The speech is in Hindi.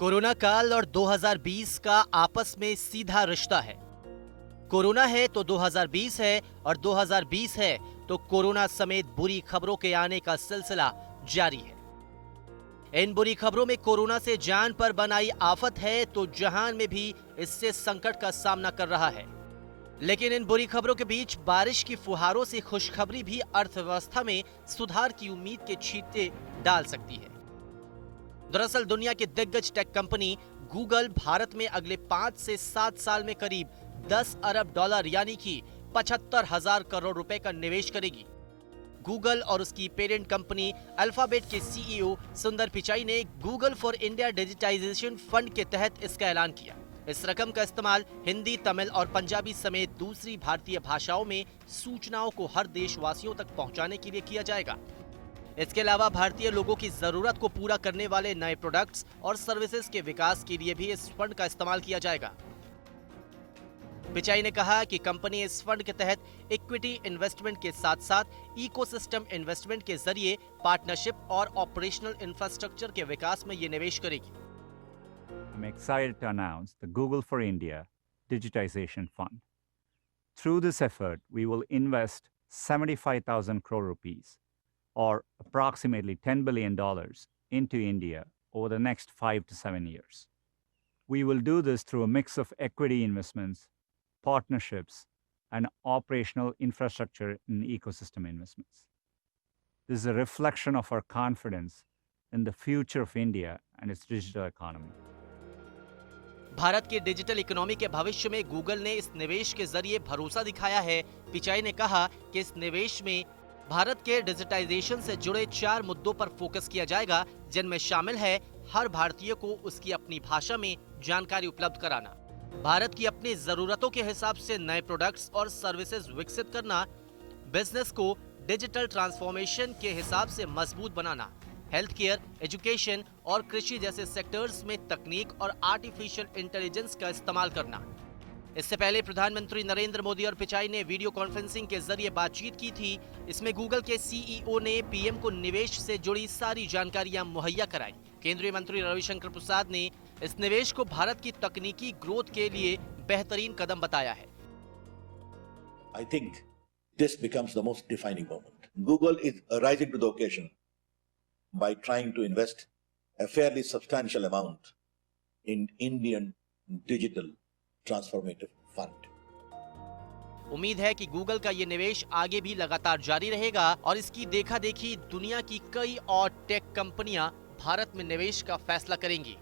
कोरोना काल और 2020 का आपस में सीधा रिश्ता है। कोरोना है तो 2020 है और 2020 है तो कोरोना समेत बुरी खबरों के आने का सिलसिला जारी है। इन बुरी खबरों में कोरोना से जान पर बनाई आफत है तो जहान में भी इससे संकट का सामना कर रहा है। लेकिन इन बुरी खबरों के बीच बारिश की फुहारों से खुशखबरी भी अर्थव्यवस्था में सुधार की उम्मीद के छींटे डाल सकती है। दरअसल दुनिया की दिग्गज टेक कंपनी गूगल भारत में अगले 5 से 7 साल में करीब 10 अरब डॉलर यानी कि 75,000 करोड़ रुपए का निवेश करेगी। गूगल और उसकी पेरेंट कंपनी अल्फाबेट के सीईओ सुंदर पिचाई ने Google for India digitisation fund के तहत इसका ऐलान किया। इस रकम का इस्तेमाल हिंदी, तमिल और पंजाबी समेत दूसरी भारतीय भाषाओं में सूचनाओं को हर देशवासियों तक पहुंचाने के लिए किया जाएगा। इसके अलावा भारतीय लोगों की जरूरत को पूरा करने वाले नए प्रोडक्ट्स और सर्विसेज के विकास के लिए भी इस फंड का इस्तेमाल किया जाएगा। पिचाई ने कहा कि कंपनी इस फंड के तहत इक्विटी इन्वेस्टमेंट के साथ साथ इकोसिस्टम इन्वेस्टमेंट के जरिए पार्टनरशिप और ऑपरेशनल इंफ्रास्ट्रक्चर के विकास में ये निवेश करेगी। I'm excited to announce the Google for India Digitization Fund. Through this effort, we will invest 75,000 crore rupees, or approximately $10 billion, into India over the next 5 to 7 years. We will do this through a mix of equity investments, partnerships, and operational infrastructure and ecosystem investments. This is a reflection of our confidence in the future of India and its digital economy. Bharat के डिजिटल इकोनॉमी के भविष्य में गूगल ने इस निवेश के जरिए भरोसा दिखाया है। पिचाई ने कहा कि इस निवेश में भारत के डिजिटाइजेशन से जुड़े 4 मुद्दों पर फोकस किया जाएगा, जिनमें शामिल है हर भारतीय को उसकी अपनी भाषा में जानकारी उपलब्ध कराना, भारत की अपनी जरूरतों के हिसाब से नए प्रोडक्ट्स और सर्विसेज विकसित करना, बिजनेस को डिजिटल ट्रांसफॉर्मेशन के हिसाब से मजबूत बनाना, हेल्थ केयर, एजुकेशन और कृषि जैसे सेक्टर्स में तकनीक और आर्टिफिशियल इंटेलिजेंस का इस्तेमाल करना। इससे पहले प्रधानमंत्री नरेंद्र मोदी और पिचाई ने वीडियो कॉन्फ्रेंसिंग के जरिए बातचीत की थी। इसमें गूगल के सीईओ ने पीएम को निवेश से जुड़ी सारी जानकारियां मुहैया कराई। केंद्रीय मंत्री रविशंकर प्रसाद ने इस निवेश को भारत की तकनीकी ग्रोथ के लिए बेहतरीन कदम बताया है। I think this becomes the most defining moment. Google is rising to the occasion by trying to invest a fairly substantial amount in Indian digital transformative fund. उम्मीद है कि गूगल का ये निवेश आगे भी लगातार जारी रहेगा और इसकी देखा देखी दुनिया की कई और टेक कंपनियां भारत में निवेश का फैसला करेंगी।